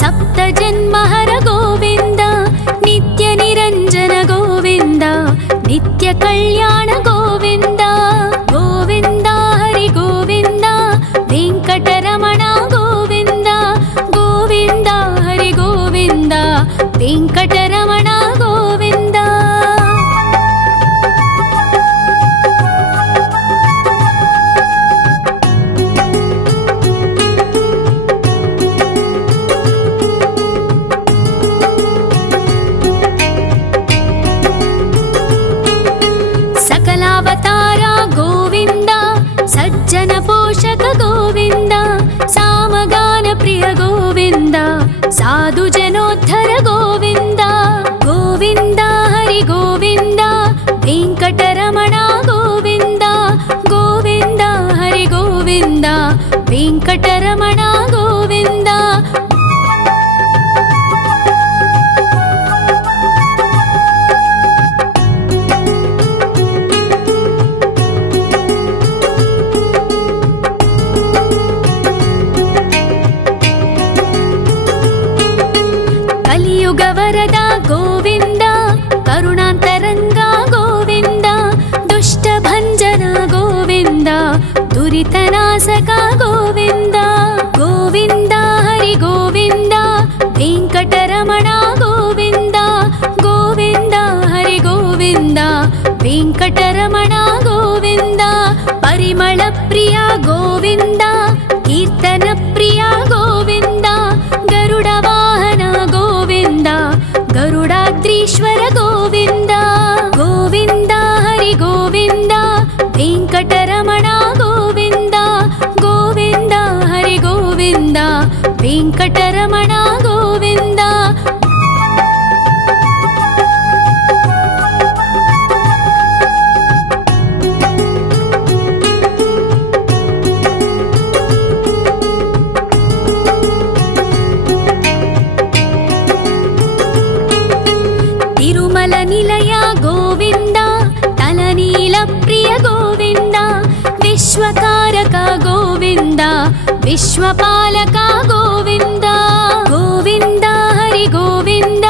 ಸಪ್ತ ಜನ್ಮಹರ ಗೋವಿಂದ ನಿತ್ಯ ನಿರಂಜನ ಗೋವಿಂದ ನಿತ್ಯ ಕಲ್ಯಾಣ ಗೋವಿಂದ ಗೋವಿಂದ ಹರಿ ಗೋವಿಂದ ವೆಂಕಟರಮಣ ಗೋವಿಂದ ಗೋವಿಂದ ಹರಿ ಗೋವಿಂದ ವೆಂಕಟರಮಣ ಗೋವಿಂದ ಅವತಾರ ಗೋವಿಂದ ಸಜ್ಜನ ಪೋಷಕ ಗೋವಿಂದ ಸಾಮಗಾನ ಪ್ರಿಯ ಗೋವಿಂದ ಸಾಧು ಜನೋದ್ಧರ ಗೋವಿಂದ ಗೋವಿಂದ ಹರಿ ಗೋವಿಂದ ವೆಂಕಟರಮಣ ಗೋವಿಂದ ಗೋವಿಂದ ಹರಿ ಗೋವಿಂದ ವೆಂಕಟರಮಣ ಗೋವಿಂದ ಕಲಿಯುಗವರದ ಗೋವಿಂದ ಕರುಣಾಂತರಂಗ ಗೋವಿಂದ ದುಷ್ಟ ಭಂಜನ ಗೋವಿಂದ ದುರಿತನಾಶಕ ಗೋವಿಂದ ಗೋವಿಂದ ಹರಿ ಗೋವಿಂದ ವೆಂಕಟರಮಣ ಗೋವಿಂದ ಗೋವಿಂದ ಹರಿ ಗೋವಿಂದ ವೆಂಕಟರಮಣ ಗೋವಿಂದ ಪರಿಮಳ ಪ್ರಿಯ ಗೋವಿಂದ ಕೀರ್ತನ ಪ್ರಿಯ ಗೋವಿಂದ ಗರುಡ ವಾಹನ ಗೋವಿಂದ ಗರುಡಾದ್ರೀಶ್ವರ ಗೋವಿಂದ ಗೋವಿಂದ ಹರಿ ಗೋವಿಂದ ವೆಂಕಟರಮಣ ಗೋವಿಂದ ಗೋವಿಂದ ಹರಿ ಗೋವಿಂದ ವೆಂಕಟರಮಣ ಗೋವಿಂದ अखिलप्रिय गोविन्द विश्वकारक गोविन्द विश्वपालक गोविन्द गोविन्द हरि गोविन्द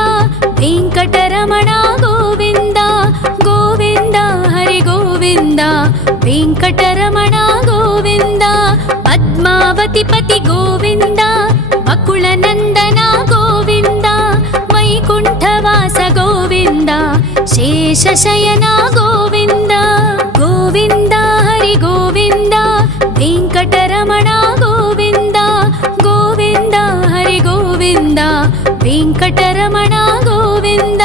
वेङ्कटरमण गोविन्द गोविन्द हरि गोविन्द वेङ्कटरमण गोविन्द पद्मावतिपति गोविन्द वकुलनन्दन गोविन्द वैकुण्ठवास गोविन्द शेषशयन गोविन्द गोविन्द हरि गोविन्द वेङ्कटरमण गोविन्द गोविन्द हरि गोविन्द वेङ्कटरमण गोविन्द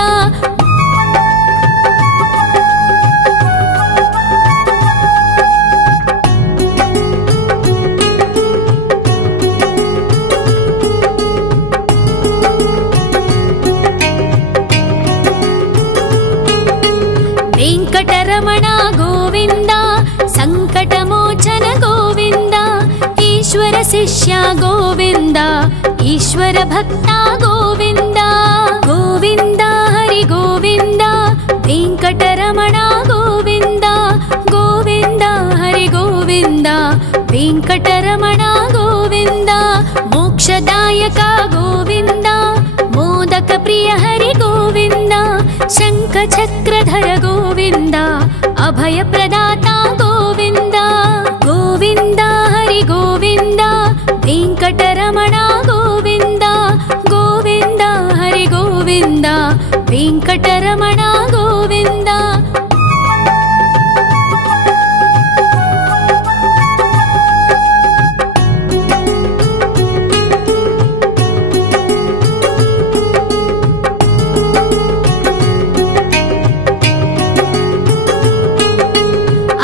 वेङ्कटरमण गोविन्द सङ्कटमोचन गोविन्द ईश्वर शिष्य गोविन्द ईश्वर भक्त गोविन्द गोविन्द हरि गोविन्द वेङ्कटरमण गोविन्द गोविन्द हरि गोविन्द वेङ्कटरमण गोविन्द मोक्षदायक गोविन्द मोदक प्रिय हरि गोविन्द शङ्खचक्रधर गोविन्द अभयप्रदाता गोविन्द गोविन्द हरि गोविन्द वेङ्कटरमण गोविन्द गोविन्द हरि गोविन्द वेङ्कटरमण गोविन्द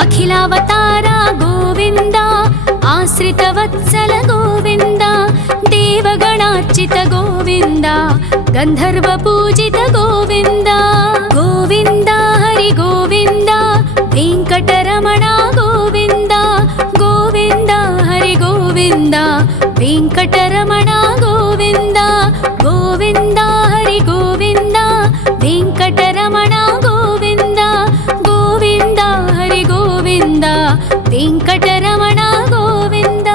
अखिलावतार गोविन्द आश्रितवत्सल गोविन्द देवगणार्चित गोविन्द गन्धर्वपूजित गोविन्द गोविन्द हरि गोविन्द वेङ्कटरमण गोविन्द गोविन्द हरि गोविन्द वेङ्कटरमण गोविन्द गोविन्द हरि गोविन्द वेङ्कटरमण गोविन्द गोविन्द हरि गोविन्द वेङ्कटरमण गोविन्द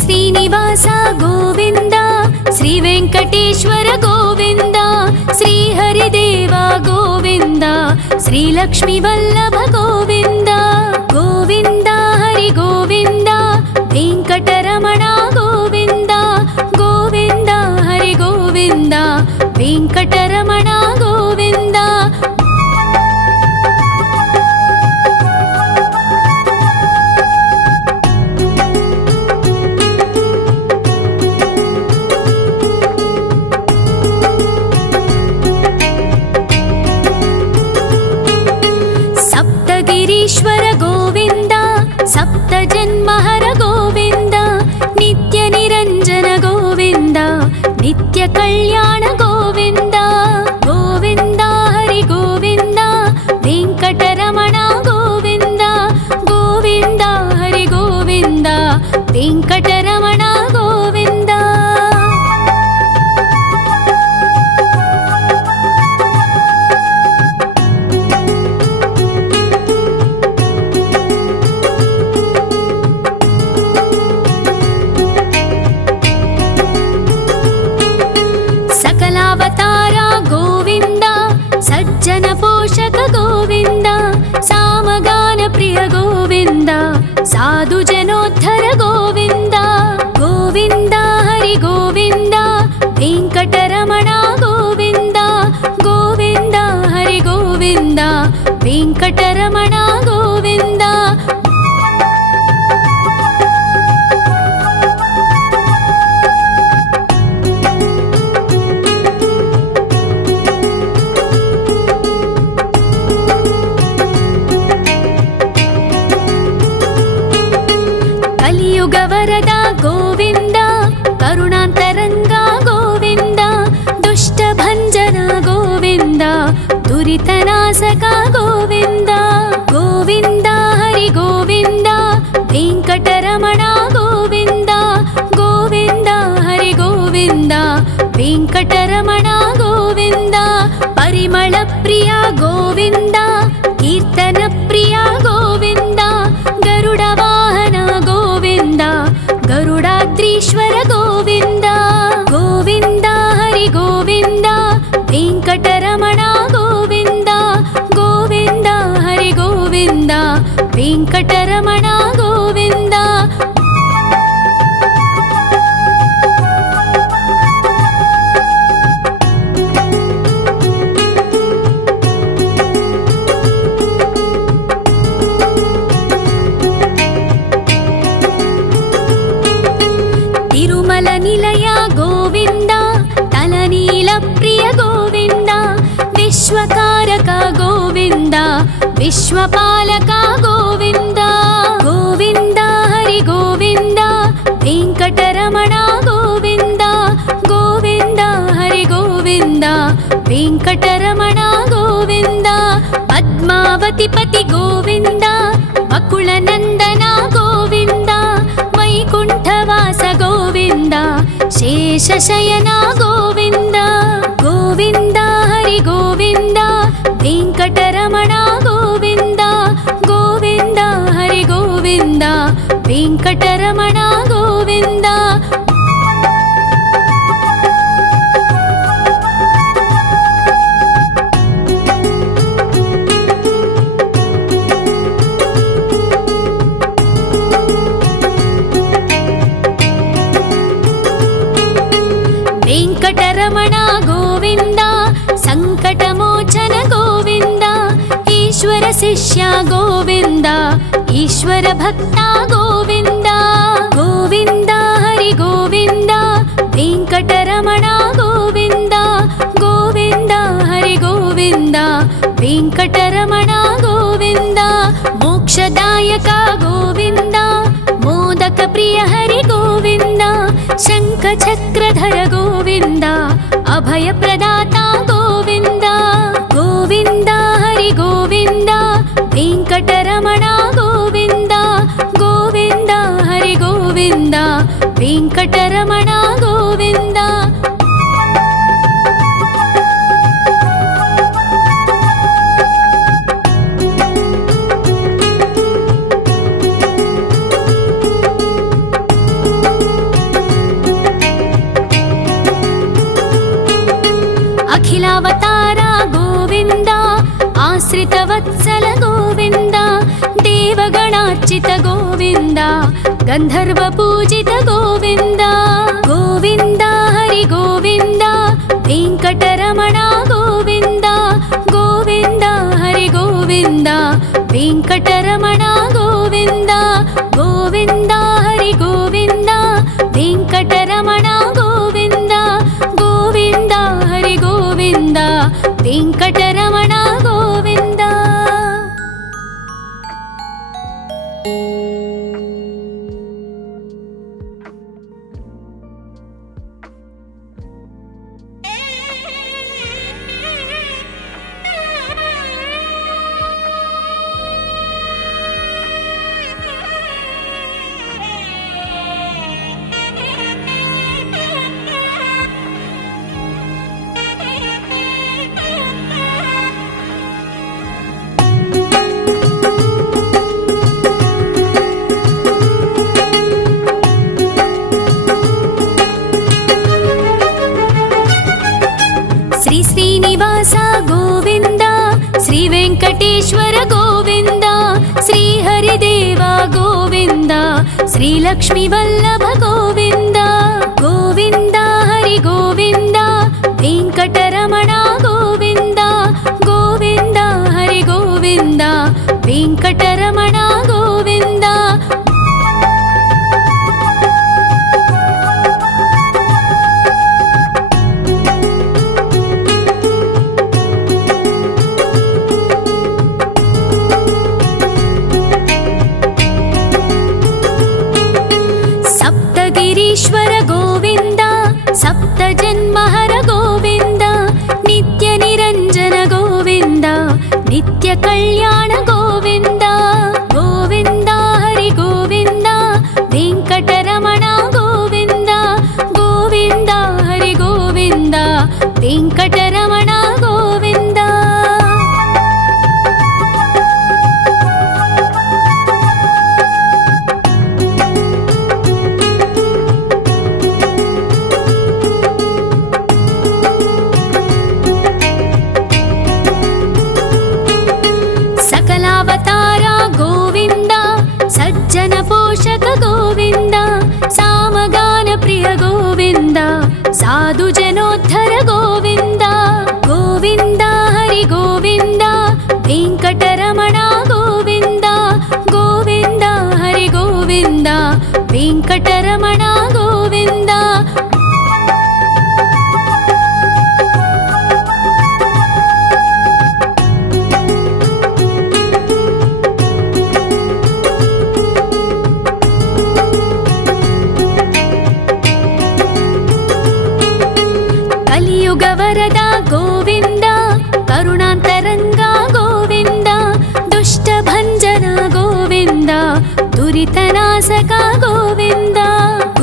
श्रीनिवास गोविन्द श्री वेङ्कटेश्वर गोविन्द श्री हरिदेव गोविन्द श्री लक्ष्मीवल्लभ गोविन्द गोविन्द हरि गोविन्द वेङ्कटरमण गोविन्द गोविन्द हरि गोविन्द वेङ्कटरमण गोविन्द ईश्वर गोविन्द सप्तजन्महर गोविन्द नित्य निरञ्जन गोविन्द नित्य कल्याण गोविन्द गोविन्द हरि गोविन्द वेङ्कटरमण गोविन्द गोविन्द हरि गोविन्द वेङ्कटरमण गोविन्द सकलावतार गोविन्द सज्जन पोषक गोविन्द सामगान प्रिय गोविन्द साधु जनोद्धर गोविन्द गोविन्द हरि गोविन्द वेङ्कटरमण गोविन्द गोविन्द हरि गोविन्द वेङ्कटरमण गोविन्द ಕಲಿಯುಗವರದ ಗೋವಿಂದ ಕರುಣಾಂತರಂಗ ಗೋವಿಂದ ದುಷ್ಟಭಂಜನ ಗೋವಿಂದ ದುರಿತನಾಶಕ ಗೋವಿಂದ ಗೋವಿಂದ ಹರಿ ಗೋವಿಂದ ವೆಂಕಟರಮಣ ಗೋವಿಂದ ಗೋವಿಂದ ಹರಿ ಗೋವಿಂದ ವೆಂಕಟರಮಣ ಗೋವಿಂದ ಪರಿಮಳ ಪ್ರಿಯ ಗೋವಿಂದ ಕೀರ್ತನ ಪ್ರಿಯ ಗೋವಿಂದ ಗರುಡ ವಾಹನ ಗೋವಿಂದ ಗರುಡಾದ್ರೀಶ್ವರ ಗೋವಿಂದ ಗೋವಿಂದ ಹರಿ ಗೋವಿಂದ ವೆಂಕಟರಮಣ ಗೋವಿಂದ ಗೋವಿಂದ ಹರಿ ಗೋವಿಂದ ವೆಂಕಟರಮಣ ಗೋವಿಂದ ತಿರುಮಲ ನಿಲಯ ಗೋವಿಂದ ತಲನೀಲ ಪ್ರಿಯ ಗೋವಿಂದ ವಿಶ್ವಕಾರಕ ಗೋವಿಂದ ವಿಶ್ವಪಾಲಕ ಗೋವಿಂದ ಗೋವಿಂದ ಹರಿ ಗೋವಿಂದ ವೆಂಕಟರಮಣ ಗೋವಿಂದ ಗೋವಿಂದ ಹರಿ ಗೋವಿಂದ ವೆಂಕಟರಮಣ ಗೋವಿಂದ ಪದ್ಮಾವತಿ ಪತಿ ಗೋವಿಂದ ವಕುಳ ನಂದನ ಗೋವಿಂದ ವೈಕುಂಠವಾಸ ಗೋವಿಂದ ಶೇಷಶಯನ ಗೋವಿಂದ ಗೋವಿಂದ ಹರಿ ಗೋವಿಂದ ವೆಂಕಟರಮಣ ಗೋವಿಂದ ಗೋವಿಂದ ಹರಿ ಗೋವಿಂದ ವೆಂಕಟರಮಣ ಗೋವಿಂದ ವೆಂಕಟರಮಣ ಗೋವಿಂದ ಸಂಕಟಮೋಚನ ಗೋವಿಂದ ಈಶ್ವರ ಶಿಷ್ಯ ಗೋವಿಂದ ಈಶ್ವರ ಭಕ್ತ ಗೋವಿಂದ ಗೋವಿಂದ ಹರಿ ಗೋವಿಂದ ವೆಂಕಟರಮಣ ಗೋವಿಂದ ಗೋವಿಂದ ಹರಿ ಗೋವಿಂದ ವೆಂಕಟರಮಣ ಗೋವಿಂದ ಮೋಕ್ಷದಾಯಕ ಗೋವಿಂದ ಮೋದಕ ಪ್ರಿಯ ಹರಿ ಗೋವಿಂದ ಶಂಖ ಚಕ್ರಧರ ಗೋವಿಂದ ಅಭಯ ಪ್ರದಾತ ಗೋವಿಂದ ಗೋವಿಂದ ಹರಿ ಗೋವಿಂದ ವೆಂಕಟರಮಣ ಗೋವಿಂದ ಗೋವಿಂದ ಹರಿ ಗೋವಿಂದ ವೆಂಕಟರಮಣ ಗೋವಿಂದ ಅಖಿಲಾವತಾರ ಗೋವಿಂದ ಆಶ್ರಿತ ವತ್ಸಲ ಗೋವಿಂದ ದೇವಗಣಾರ್ಚಿತ ಗೋವಿಂದ ಗಂಧರ್ವ ಪೂಜಿತ ಗೋವಿಂದ ಗೋವಿಂದ ಹರಿ ಗೋವಿಂದ ವೆಂಕಟರಮಣ ಗೋವಿಂದ ಗೋವಿಂದ ಹರಿ ಗೋವಿಂದ ವೆಂಕಟರಮಣ ಗೋವಿಂದ ಗೋವಿಂದ ಹರಿ ಗೋವಿಂದ ವೆಂಕಟರಮಣ ಗೋವಿಂದ ಗೋವಿಂದ ಹರಿ ಗೋವಿಂದ ವೆಂಕಟರಮಣ ಗೋವಿಂದ ಶ್ರೀ ಶ್ರೀನಿವಾಸ ಗೋವಿಂದ ಶ್ರೀ ವೆಂಕಟೇಶ್ವರ ಗೋವಿಂದ ಶ್ರೀ ಹರಿದೇವ ಗೋವಿಂದ ಶ್ರೀ ಲಕ್ಷ್ಮೀ ವಲ್ಲಭ ಗೋವಿಂದ ಗೋವಿಂದ ಹರಿ ಗೋವಿಂದ ವೆಂಕಟರಮಣ ಗೋವಿಂದ ಗೋವಿಂದ ಹರಿ ಗೋವಿಂದ ವೆಂಕಟರಮಣ ಗೋವಿಂದ सप्तगिरीश्वर गोविन्द सप्तजन्महर गोविन्द नित्यनिरञ्जन गोविन्द नित्यकल्याण गोविन्द गोविन्द हरि गोविन्द वेङ्कटरमण गोविन्द गोविन्द हरि गोविन्द वेङ्कटरमण गोविन्द। सकलावतार गोविन्द सज्जन पोषक गोविन्द सामगान प्रिय गोविन्द साधु जनोद्धर गोविन्द गोविन्द हरि गोविन्द वेङ्कटरमण गोविन्द गोविन्द हरि गोविन्द वेङ्कटरमण गोविन्द। कलियुगवरद गोविन्द करुणान्तरङ्ग गोविन्द दुष्टभञ्जन गोविन्द दुरितनाशक गोविन्द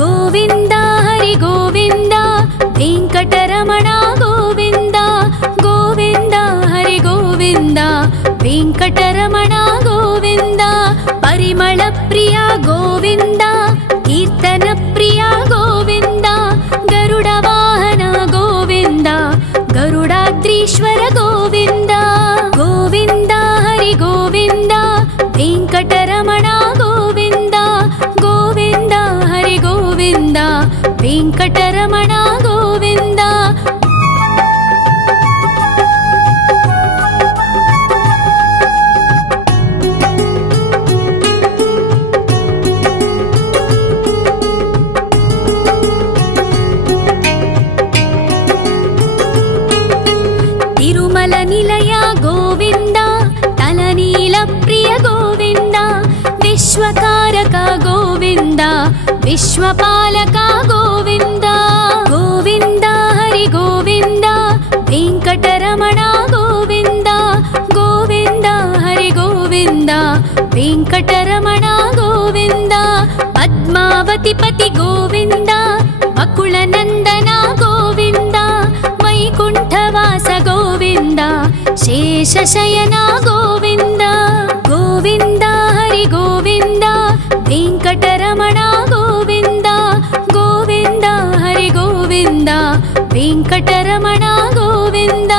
गोविन्द हरि गोविन्द वेङ्कटरमण गोविन्द गोविन्द हरि गोविन्द वेङ्कटरमण गोविन्द। परिमल प्रिय गोविन्द कीर्तन प्रिय गोविन्द गरुड वाहन गोविन्द गरुडाद्रीश्वर गोविन्द गोविन्द हरि गोविन्द वेङ्कटरमण गोविन्द गोविन्द हरि गोविन्द वेङ्कटरमण गोविन्द। तिरुमल निलय गोविन्द तलनील प्रिय गोविन्द विश्वकारक गोविन्द विश्वपालक गोविन्द गोविन्द हरि गोविन्द वेङ्कटरमण गोविन्द गोविन्द हरि गोविन्द वेङ्कटरमण गोविन्द। पद्मावतिपति गोविन्द अकुलनन्दन गोविन्द वैकुण्ठवास गोविन्द शेषशयन गोविन्द गोविन्द हरि गोविन्द वेङ्कटरमण गोविन्द गोविन्द हरि गोविन्द वेङ्कटरमण गोविन्द।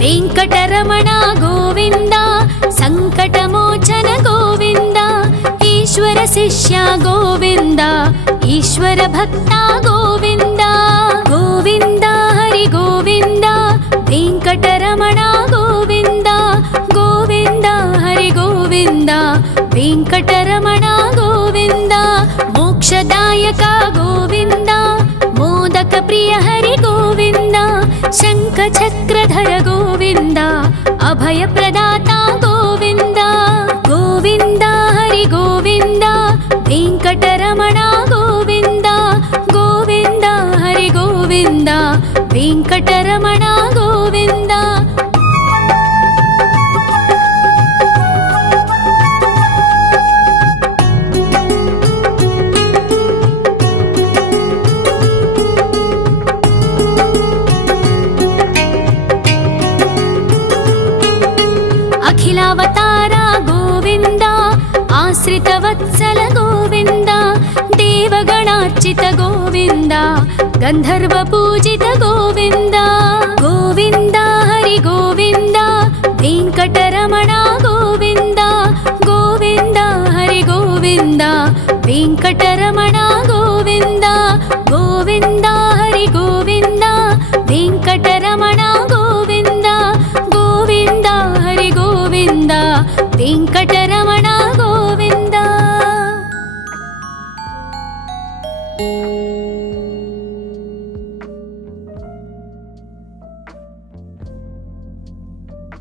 वेङ्कटरमण गोविन्द सङ्कटमोचन गोविन्द ईश्वर शिष्य गोविन्द ईश्वर भक्त गोविन्द गोविन्द हरि गोविन्द वेङ्कटरमण गोविन्द गोविन्द हरि गोविन्द वेङ्कटरमण गोविन्द। मोक्षदायक गोविन्द मोदक प्रिय हरि गोविन्द शङ्खचक्रधर गोविन्द अभयप्रदाता गोविन्द गोविन्द हरि गोविन्द वेङ्कटरमण गोविन्द गोविन्द हरि गोविन्द वेङ्कटरमण गोविन्द। अखिलावतार गोविन्द आश्रितवत्सल गोविन्द देवगणार्चित गोविन्द गन्धर्वपूजित गोविन्द गोविन्द हरि गोविन्द वेङ्कटरमण गोविन्द गोविन्द हरि गोविन्द वेङ्कटरमण गोविन्द गोविन्द हरि गोविन्द वेङ्कटरमण गोविन्द गोविन्द हरि गोविन्द वेङ्कटरमण गोविन्द। ಓಂ